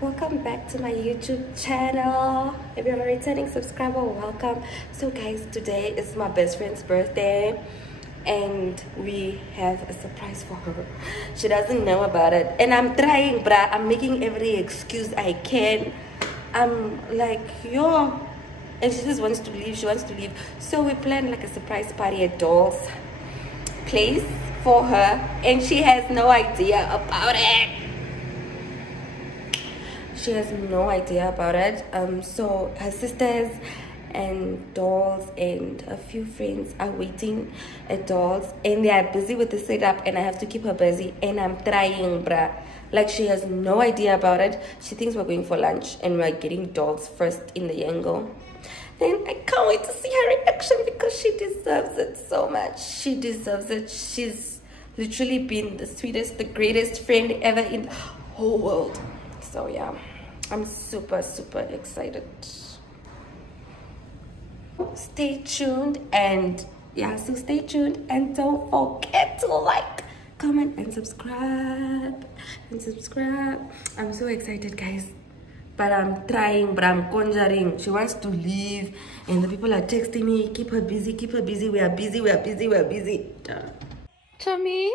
Welcome back to my YouTube channel. If you're a returning subscriber, welcome. So guys, today is my best friend's birthday and we have a surprise for her. She doesn't know about it and I'm trying, bruh. I'm making every excuse I can. I'm like, yo, and she just wants to leave. She wants to leave. So we planned like a surprise party at Doll's place for her and she has no idea about it. She has no idea about it. So her sisters and Dolls and a few friends are waiting at Dolls and they are busy with the setup and I have to keep her busy and I'm trying, bruh. Like, she has no idea about it. She thinks we're going for lunch and we're getting Dolls first in the Yango. And I can't wait to see her reaction because she deserves it so much. She deserves it. She's literally been the sweetest, the greatest friend ever in the whole world. So yeah, I'm super excited. Stay tuned and yeah, so stay tuned and don't forget to like, comment and subscribe I'm so excited, guys, but I'm trying, but I'm conjuring. She wants to leave and the people are texting me, keep her busy, we are busy. Tommy,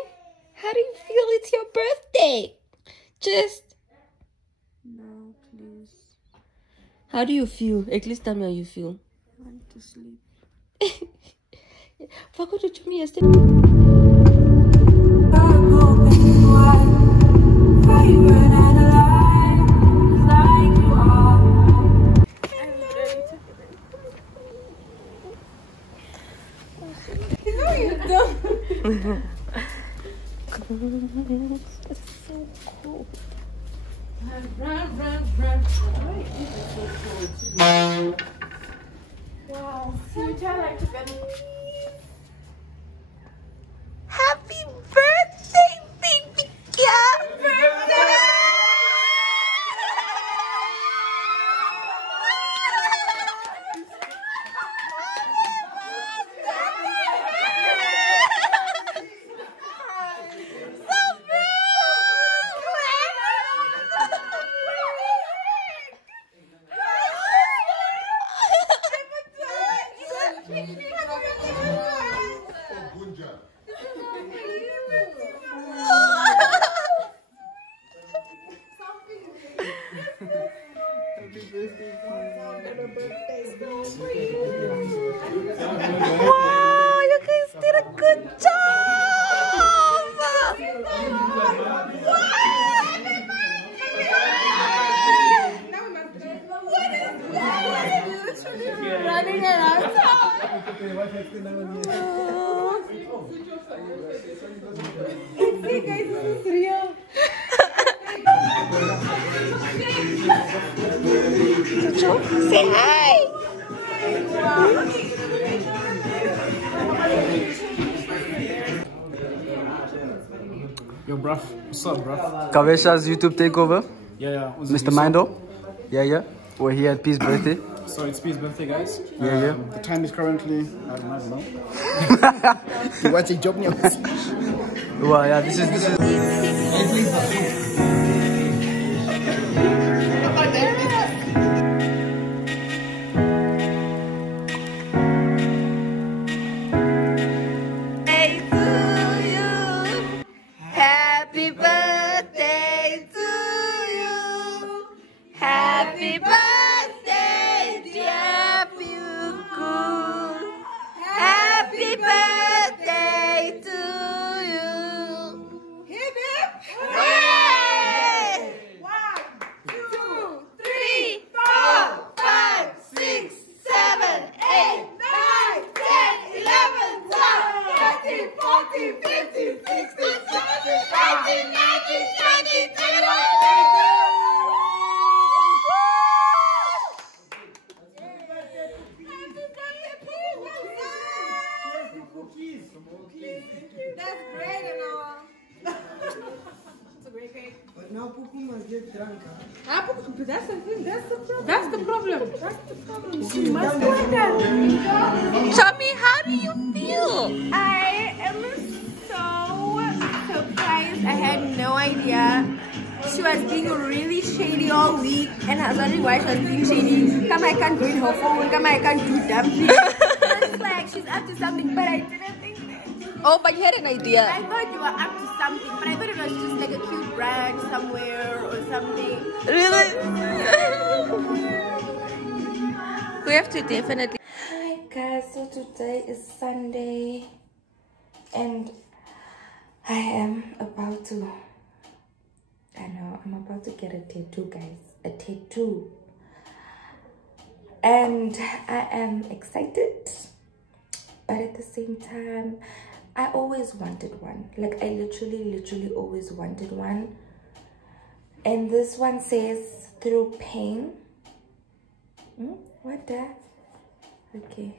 how do you feel? It's your birthday. Just no, please. How do you feel? At least tell me how you feel. I want to sleep. Forgot to tell me yesterday. No, you don't. It's so cold. Run. Wow. So you try like to get Happy birthday, baby girl! Wow, you guys did a good job! running around town. See, guys, this is real. Say hi! Yo, bruv. What's up, bruv? Kavesha's YouTube takeover. Yeah. Mr. Mindo. Yeah. We're here at Pea's birthday. So it's Pea's birthday, guys. Yeah. The time is currently, I don't know. You want to job news? Well, yeah, this is. Happy birthday to you. Happy birthday, dear Puku. Happy birthday to you. Hip hip. Hooray! But that's the thing. That's the problem. She must do it. Tommy, how do you feel? I am so surprised. I had no idea. She was being really shady all week, and I was wondering why she was being shady. Come, I can't read her phone. Come, I can't do dumb things. It's like she's up to something, but I didn't think that. Oh, but you had an idea. I thought you were up to something, but I thought it was just like a cute brand somewhere or something. Really? We have to definitely. Hi guys, so today is Sunday, and I am about to. I'm about to get a tattoo, guys. A tattoo. And I am excited. But at the same time, I always wanted one. Like, I literally always wanted one. And this one says, through pain. What the? Okay.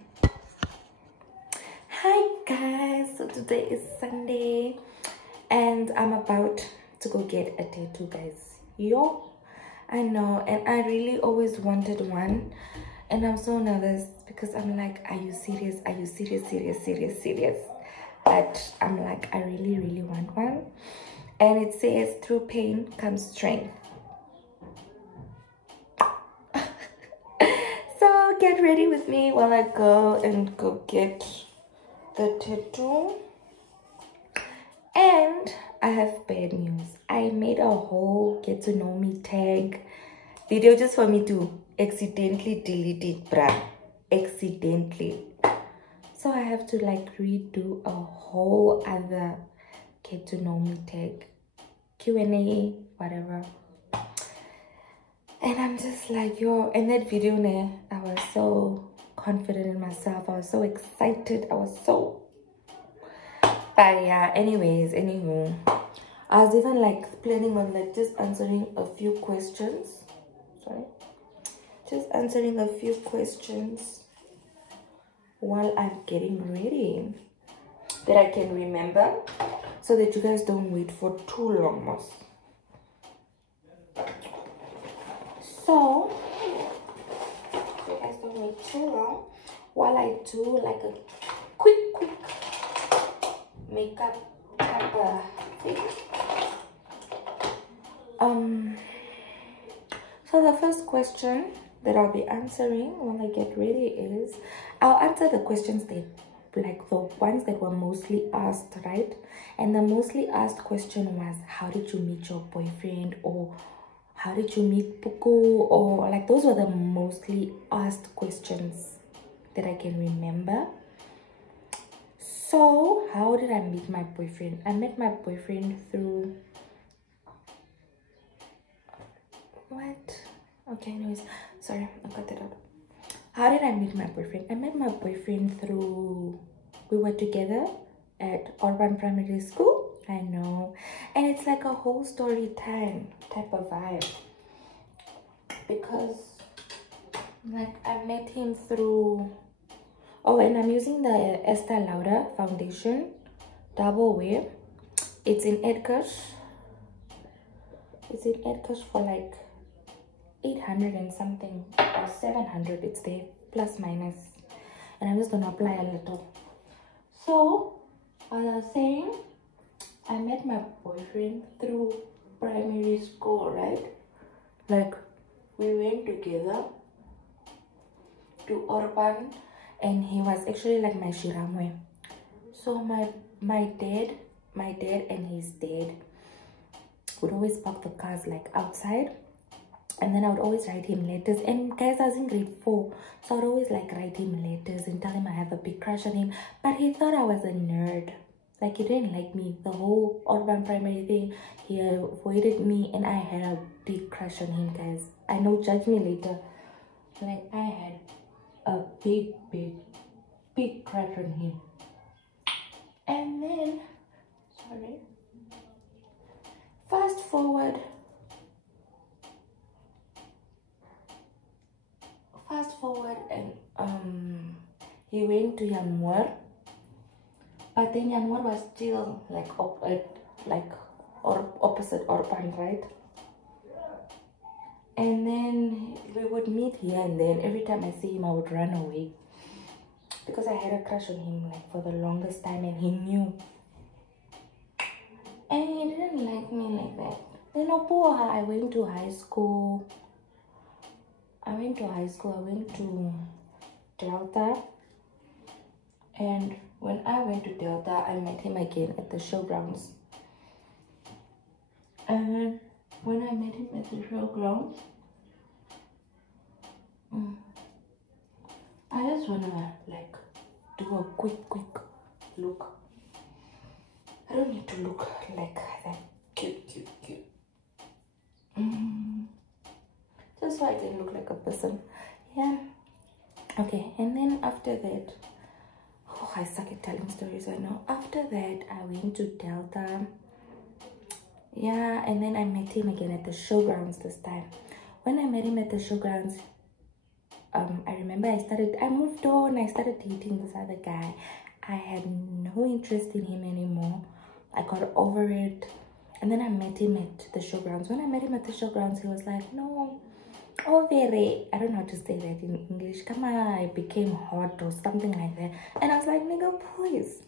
Hi, guys. So today is Sunday. And I'm about to go get a tattoo, guys. Yo, I know, and I really always wanted one, and I'm so nervous because I'm like, are you serious? Are you serious? But I'm like, I really want one. And it says, through pain comes strength. So get ready with me while I go get the tattoo. And I have bad news. I made a whole get to know me tag video just for me to accidentally delete it, bruh. Accidentally. So I have to like redo a whole other get to know me tag, Q&A, whatever. And I'm just like, yo, in that video, I was so confident in myself. I was so excited. I was so... But yeah, anywho, I was even like planning on like just answering a few questions. Sorry. Just answering a few questions while I'm getting ready that I can remember, so that you guys don't wait for too long, most. So you guys don't wait too long while I do like a quick makeup type of thing. So the first question that I'll be answering when I get ready is, I'll answer the questions that like the ones that were mostly asked, right? And the mostly asked question was, how did you meet your boyfriend, or how did you meet Puku, or like those were the mostly asked questions that I can remember. So, how did I meet my boyfriend? I met my boyfriend through... What? Okay, anyways. Sorry, I cut that out. How did I meet my boyfriend? I met my boyfriend through... We were together at Urban Primary School. I know. And it's like a whole story time type of vibe. Because, like, I met him through... Oh, and I'm using the Estee Lauder foundation, double wear. It's in Edgar's. It's in Edgar's for like 800 and something, or 700. It's there, plus minus. And I'm just gonna apply a little. So, as I was saying, I met my boyfriend through primary school, right? Like, we went together to Urban. And he was actually like my shiramwe. So my dad and his dad would always park the cars like outside, and then I would always write him letters. And guys, I was in grade 4, so I would always like write him letters and tell him I have a big crush on him. But he thought I was a nerd. Like, he didn't like me. The whole Urban Primary thing, he avoided me, and I had a big crush on him, guys. I know, judge me later. Like, I had a big crush on him. And then, sorry, fast forward and he went to Yanmar, but then Yanmar was still like opposite Urban, right? And then we would meet here and then. Every time I see him, I would run away. Because I had a crush on him like for the longest time and he knew. And he didn't like me like that. Then I went to high school. I went to Delta. And when I went to Delta, I met him again at the showgrounds. And when I met him at the showgrounds, I just wanna like do a quick look. I don't need to look like that cute. Just so I can look like a person. Yeah. Okay, and then after that, oh, I suck at telling stories, I know. After that, I went to Delta. Yeah, and then I met him again at the showgrounds this time. When I met him at the showgrounds, I remember I moved on. I started dating this other guy. I had no interest in him anymore. I got over it. And then I met him at the showgrounds. When I met him at the showgrounds, he was like, no, oh, very, I don't know how to say that in English. Come on, I became hot or something like that. And I was like, nigga, please.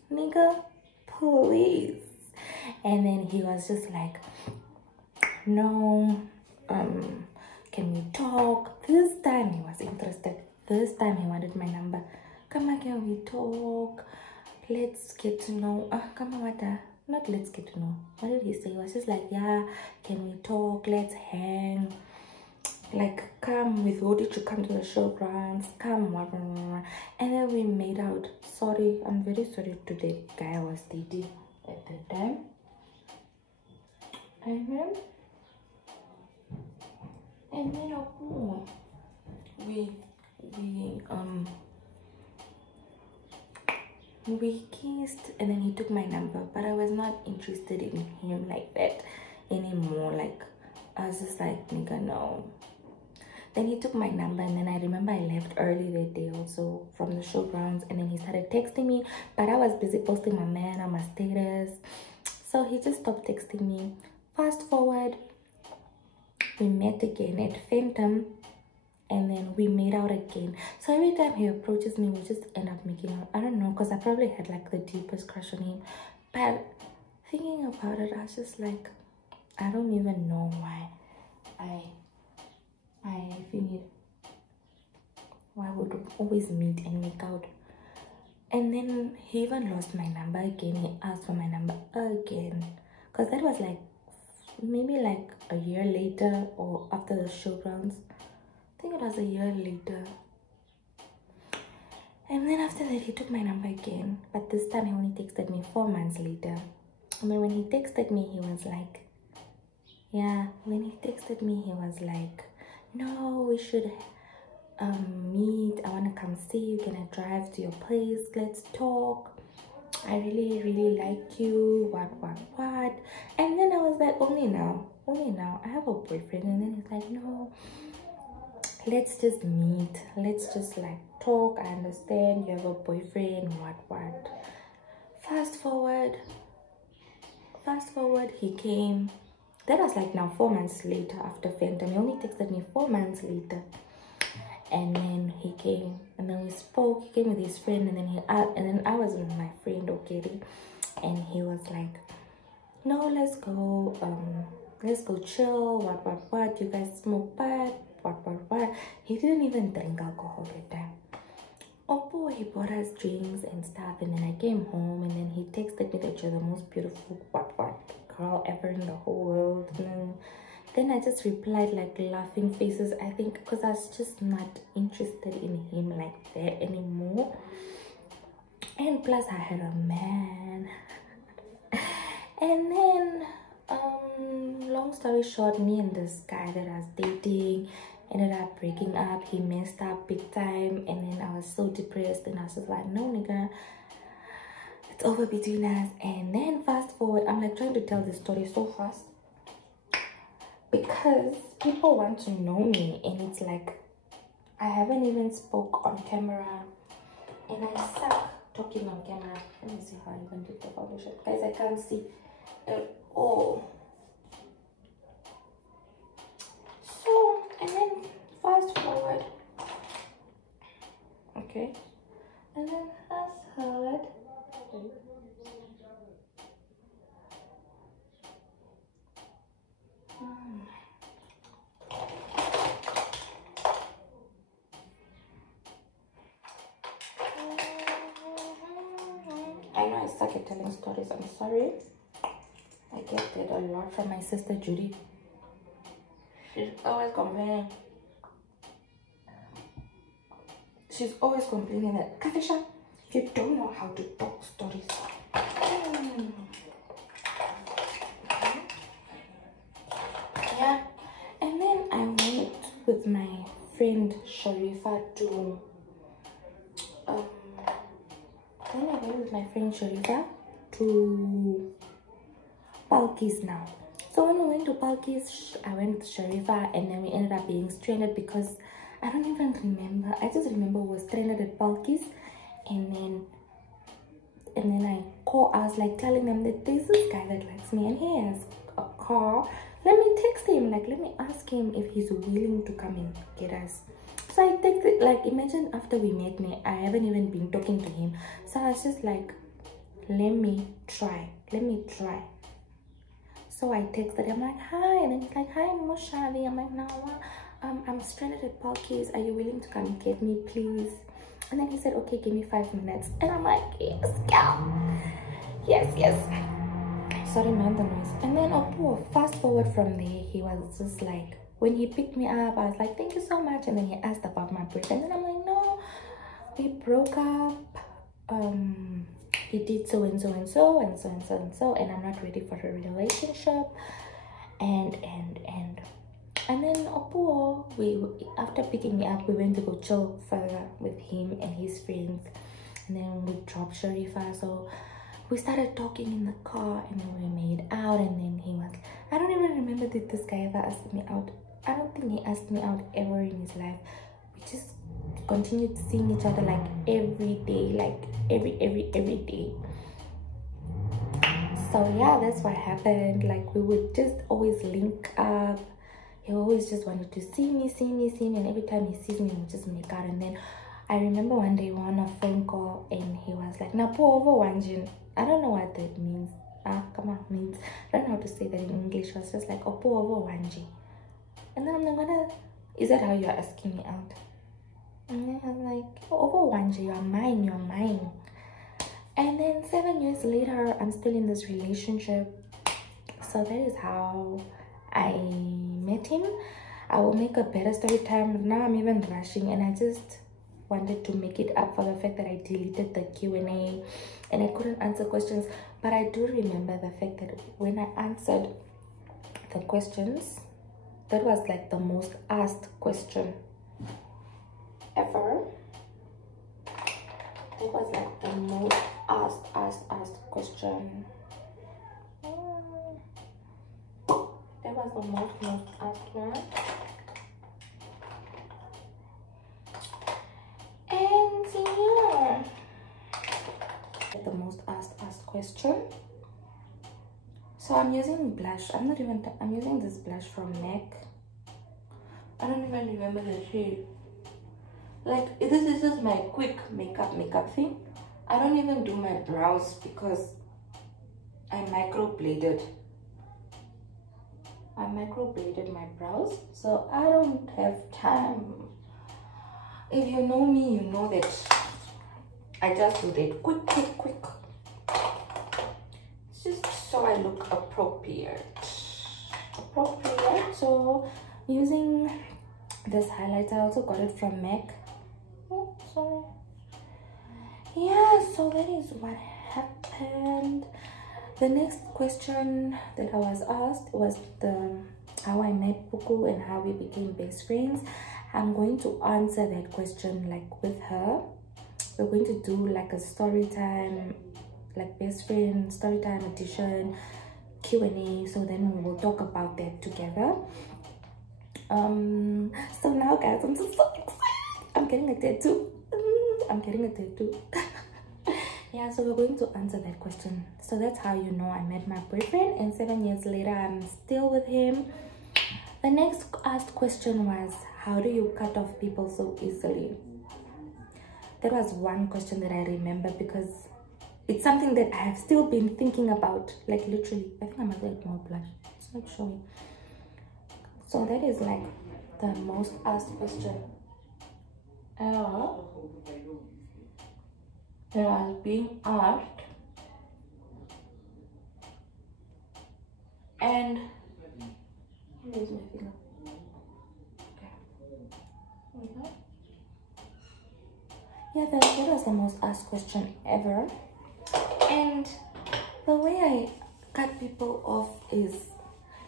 And then he was just like, no, can we talk? This time he was interested. This time he wanted my number. Come on, can we talk? Let's get to know. Come on, not let's get to know. What did he say? He was just like, yeah, can we talk? Let's hang. Like, come with who did you come to the showgrounds? Come, and then we made out. Sorry, I'm very sorry to the guy I was dating at the time. And then we kissed, and then he took my number, but I was not interested in him like that anymore. Like, I was just like, nigga, no. Then he took my number, and then I remember I left early that day also from the showgrounds, and then he started texting me, but I was busy posting my man on my status, so he just stopped texting me. Fast forward, we met again at Phantom, and then we made out again. So every time he approaches me, we just end up making out. I don't know, because I probably had like the deepest crush on him, but thinking about it, I was just like, I don't even know why why would always meet and make out. And then he even lost my number again. He asked for my number again, because that was like maybe like a year later or after the showgrounds. I think it was a year later. And then after that, he took my number again, but this time he only texted me 4 months later. And then when he texted me, he was like, no, we should meet. I want to come see you. Can I drive to your place? Let's talk. I really like you. What? And then I was like, only now. I have a boyfriend. And then he's like, no, let's just meet. Let's just like talk. I understand you have a boyfriend. What? Fast forward, he came. That was like now 4 months later after Phantom. He only texted me 4 months later. And then he came, and then we spoke. He came with his friend, and then I was with my friend, okay, and he was like, no, let's go chill, what, you guys smoke pot, what. He didn't even drink alcohol that time. He bought us drinks and stuff, and then I came home, and then he texted me that you're the most beautiful what girl ever in the whole world. And then I just replied like laughing faces, I think, because I was just not interested in him like that anymore. And plus I had a man. And then long story short, me and this guy that I was dating ended up breaking up. He messed up big time, and then I was so depressed, and I was just like, no, nigga, it's over between us. And then fast forward, I'm like trying to tell this story so fast because people want to know me, and it's like I haven't even spoke on camera, and I suck talking on camera. Let me see how I even did the foundation, guys. I can't see at all. So, and Okay, and then I heard. I know I suck at telling stories. I'm sorry. I get that a lot from my sister Judy. She's always complaining. She's always complaining that, Katisha, you don't know how to talk stories. Yeah. And then I went with my friend Sharifa to Palki's now. So when we went to Palki's, I went with Sharifa, and then we ended up being stranded because I don't even remember. I just remember we were stranded at Palki's, and then I was like telling them that there's this guy that likes me and he has a car. Let me text him, like let me ask him if he's willing to come and get us. So I texted, like imagine after we met, I haven't even been talking to him. So I was just like, let me try. So I texted him like, hi, and then he's like, hi, Moshali. I'm like, no, I'm stranded at Palki's. Are you willing to come get me, please? And then he said, okay, give me 5 minutes. And I'm like, yes, girl. Yes. Sorry, man, the noise. And then, fast forward from there, he was just like, when he picked me up, I was like, thank you so much. And then he asked about my boyfriend. And then I'm like, no, we broke up. He did so and so and so and so and so and so, and I'm not ready for a relationship. And then after picking me up, we went to go chill further with him and his friends, and then we dropped Sharifa. So we started talking in the car, and then we made out, and then he was, I don't even remember did this guy ever ask me out. I don't think he asked me out ever in his life. We just continued seeing each other like every day, like every day. So yeah, that's what happened. Like we would just always link up. He always just wanted to see me, and every time he sees me, we just make out. And then I remember one day we were on a phone call, and he was like, Napo over wanjin. I don't know what that means. Means. I don't know how to say that in English. It was just like, Opo over wanji. And then I'm like, is that how you're asking me out? And then I was like, over wanji, you're mine. And then 7 years later, I'm still in this relationship. So that is how I met him. I will make a better story time. Now I'm even rushing, and I just wanted to make it up for the fact that I deleted the Q&A and I couldn't answer questions. But I do remember the fact that when I answered the questions, that was like the most asked question ever. That was like the most asked question. That was the most asked one. And yeah, the most asked question. So I'm using blush. I'm using this blush from MAC. I don't even remember the shade. Like this is just my quick makeup thing. I don't even do my brows because I microbladed my brows, so I don't have time. If you know me, you know that I just do that quick. It's just so I look appropriate. So using this highlighter, I also got it from MAC. Oh, sorry. Yeah, so that is what happened. The next question that I was asked was how I met Puku and how we became best friends. I'm going to answer that question like with her. We're going to do like a story time, like best friend story time edition, Q&A. So then we will talk about that together. So now guys, I'm just so excited. I'm getting a tattoo. Yeah, so we're going to answer that question. So that's how you know I met my boyfriend, and 7 years later I'm still with him. The next asked question was, how do you cut off people so easily? that was one question that I remember, because it's something that I have still been thinking about, like literally. I think I might get more blush. It's not showing. So that is like the most asked question ever that I was being asked. And where's my finger? Okay. Yeah, that was the most asked question ever. And the way I cut people off is,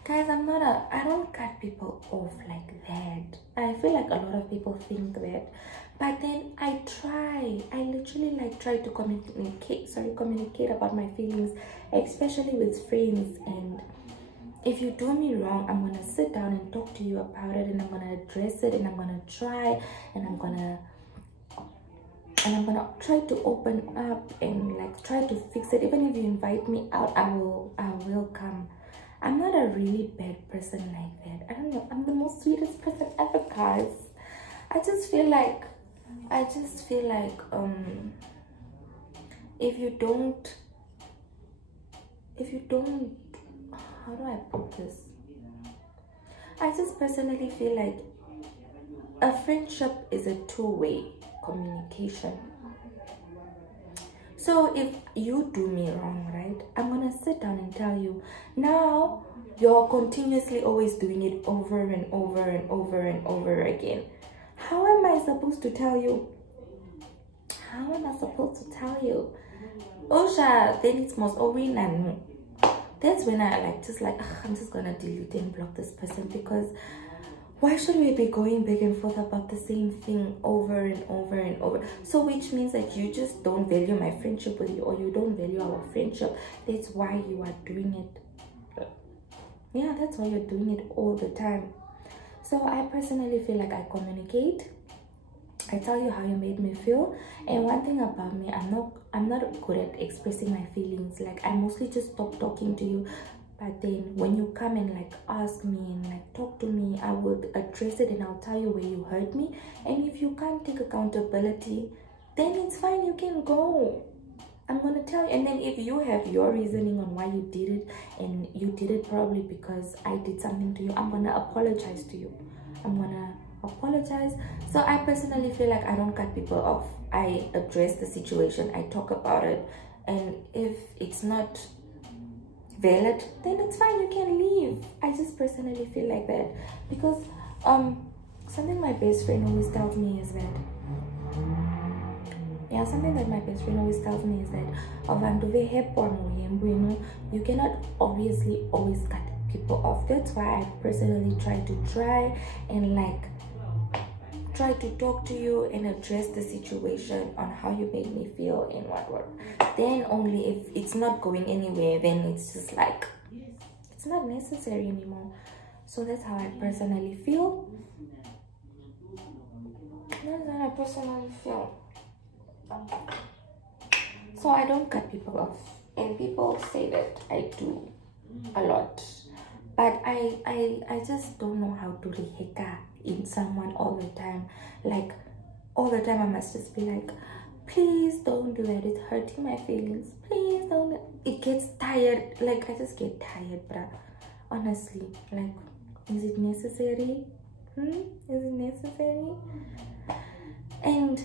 guys, I don't cut people off like that. I feel like a lot of people think that. But then I literally like try to communicate about my feelings, especially with friends. And if you do me wrong, I'm gonna sit down and talk to you about it, and I'm gonna address it, and I'm gonna try, and I'm gonna try to open up and like try to fix it. Even if you invite me out, I will come. I'm not a really bad person like that. I don't know. I'm the most sweetest person ever, guys. I just feel like if you don't, how do I put this? I just personally feel like a friendship is a two-way communication. So if you do me wrong, right, I'm gonna sit down and tell you. Now you're continuously always doing it over and over and over and over again. How am I supposed to tell you? Osha, then it's most Owin, and that's when I I'm just gonna delete and block this person, because why should we be going back and forth about the same thing over and over and over? So which means that you just don't value my friendship with you, or you don't value our friendship. That's why you are doing it. Yeah, that's why you're doing it all the time. So I personally feel like I communicate. I tell you how you made me feel. And one thing about me, I'm not good at expressing my feelings. Like, I mostly just stop talking to you. But then when you come and like ask me and like talk to me, I will address it and I'll tell you where you hurt me. And if you can't take accountability, then it's fine, you can go. I'm gonna tell you. And then if you have your reasoning on why you did it, and you did it probably because I did something to you, I'm gonna apologize to you. I'm gonna apologize. So I personally feel like I don't cut people off. I address the situation, I talk about it, and if it's not valid, then it's fine, you can leave. I just personally feel like that, because something my best friend always tells me is that you cannot obviously always cut people off. That's why I personally try and like try to talk to you and address the situation on how you made me feel and what. Then only if it's not going anywhere, then it's just like it's not necessary anymore. So that's how I personally feel. So I don't cut people off, and people say that I do a lot, but I just don't know how to reheka in someone all the time. Like all the time I must just be like, please don't do that, it's hurting my feelings, please don't. It gets tired. Like I just get tired, bruh. Honestly, like, is it necessary? Is it necessary? And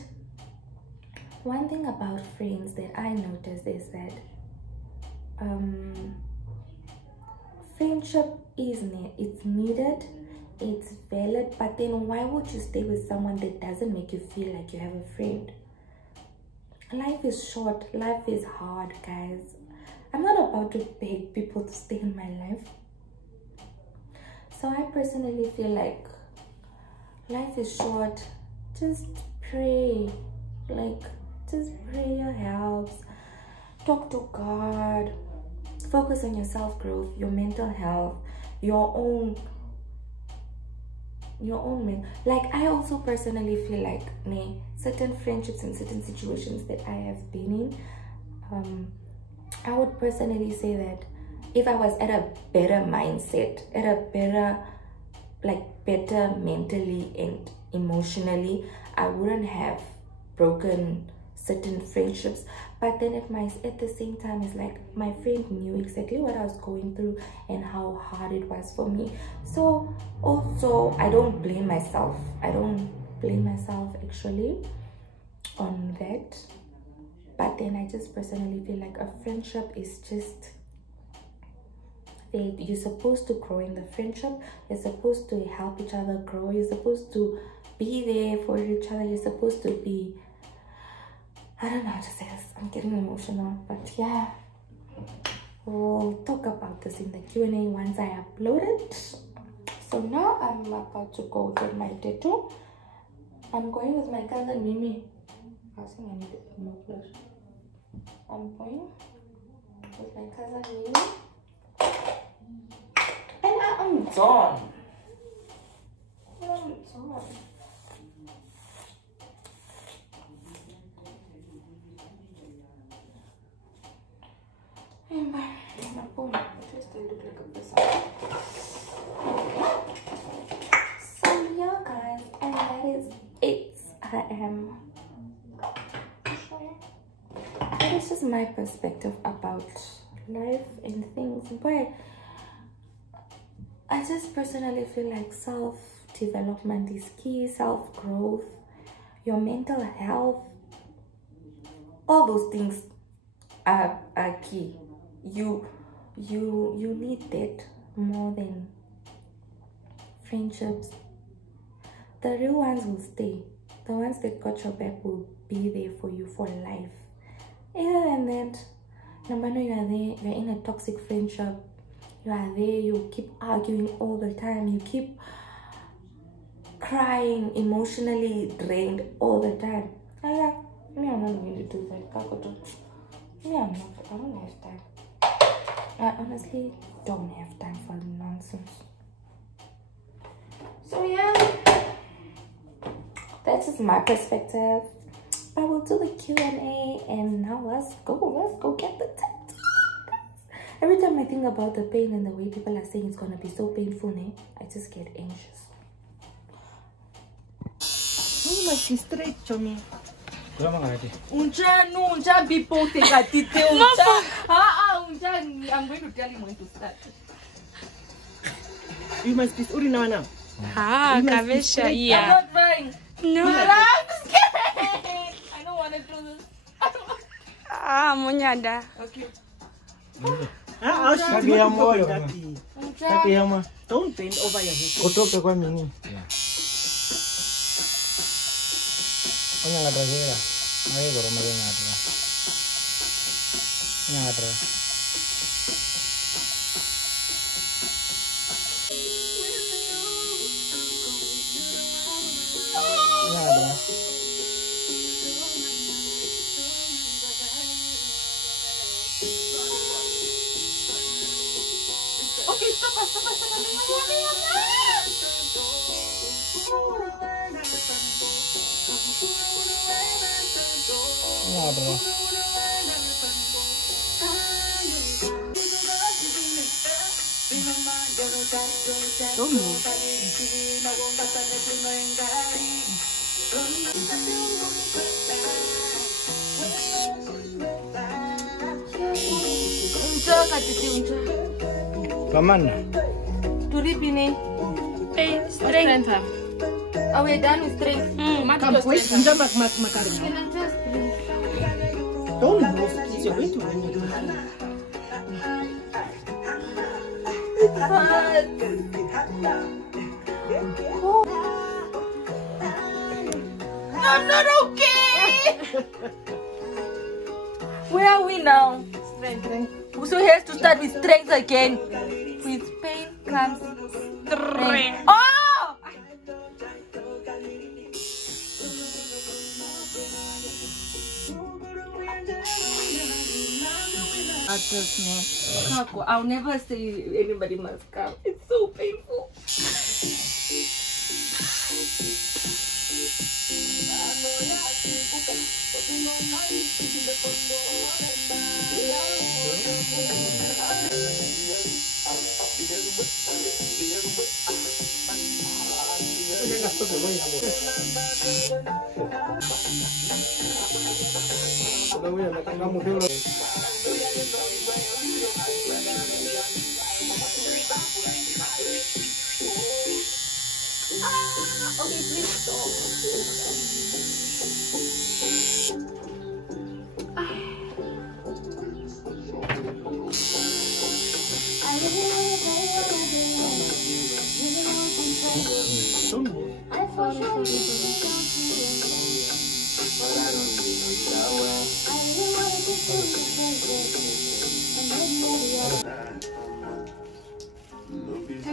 one thing about friends that I noticed is that friendship is it's needed, it's valid, but then why would you stay with someone that doesn't make you feel like you have a friend? Life is short, life is hard, guys. I'm not about to beg people to stay in my life. So I personally feel like life is short. Just pray. Like, just prayer helps. Talk to God. Focus on your self-growth, your mental health, your own like, I also personally feel like certain friendships and certain situations that I have been in, I would personally say that if I was at a better mindset, at a better mentally and emotionally, I wouldn't have broken certain friendships, but then at the same time, it's like my friend knew exactly what I was going through and how hard it was for me. So also, I don't blame myself actually on that. But then I just personally feel like a friendship is just that you're supposed to grow in the friendship. You're supposed to help each other grow. You're supposed to be there for each other. You're supposed to be, I don't know how to say this, I'm getting emotional, but yeah, we'll talk about this in the Q&A once I upload it. So now I'm about to go get my tattoo. I'm going with my cousin Mimi. I think I need more blush. I'm going with my cousin Mimi. And I'm done. And my phone, at least I look like a person. So yeah guys, and that is it. It's just my perspective about life and things, but I just personally feel like self-development is key, self-growth, your mental health, all those things are key. You need that more than friendships. The real ones will stay. The ones that got your back will be there for you for life. Other than that, no matter you are there, you're in a toxic friendship, you are there, you keep arguing all the time, you keep crying, emotionally drained all the time. Me, I'm not going to do that. Me, I'm not. I don't have time. I honestly don't have time for nonsense. So yeah, that's just my perspective. I will do the Q&A, and now let's go get the tattoo. Every time I think about the pain and the way people are saying it's gonna be so painful, I just get anxious. You must be straight to me. Berapa ngerti? Unja people take a detail. Unja, I'm going to tell him when to start. You must be uri na mana. Kavesha, yeah. I'm not trying. No. I'm just kidding. I don't want to do this. Munyada. Okay. Don't bend over your head. Kutoka kwa mini. Onya ngadra. Ayo goro mari ngadra. Ngadra. Ngadra. Okay, stop. Ngadra. Don't move. Kemana? Turipini. Strength. Are we done with strength? Come, wait. Makarena. Can I just please? Don't move. Please, you're going to win it. I'm not okay. Where are we now? Strength. So he has to start with strength again. With pain comes strength. Oh! I'll never say anybody must come. It's so painful. Okay, please stop.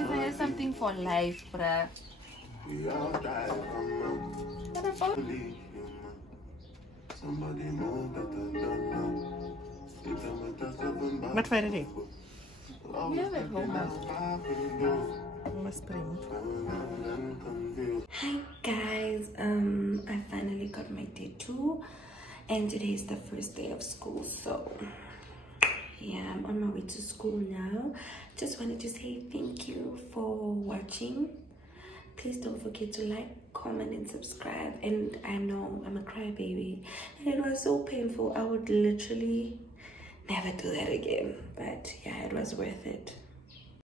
There's something for life, bruh. Wat verder niet? Yeah, at home. Hi guys, I finally got my day 2 and today is the first day of school, so yeah, I'm on my way to school now. Just wanted to say thank you for watching. Please don't forget to like, comment and subscribe. And I know I'm a crybaby and it was so painful. I would literally never do that again, but yeah, it was worth it.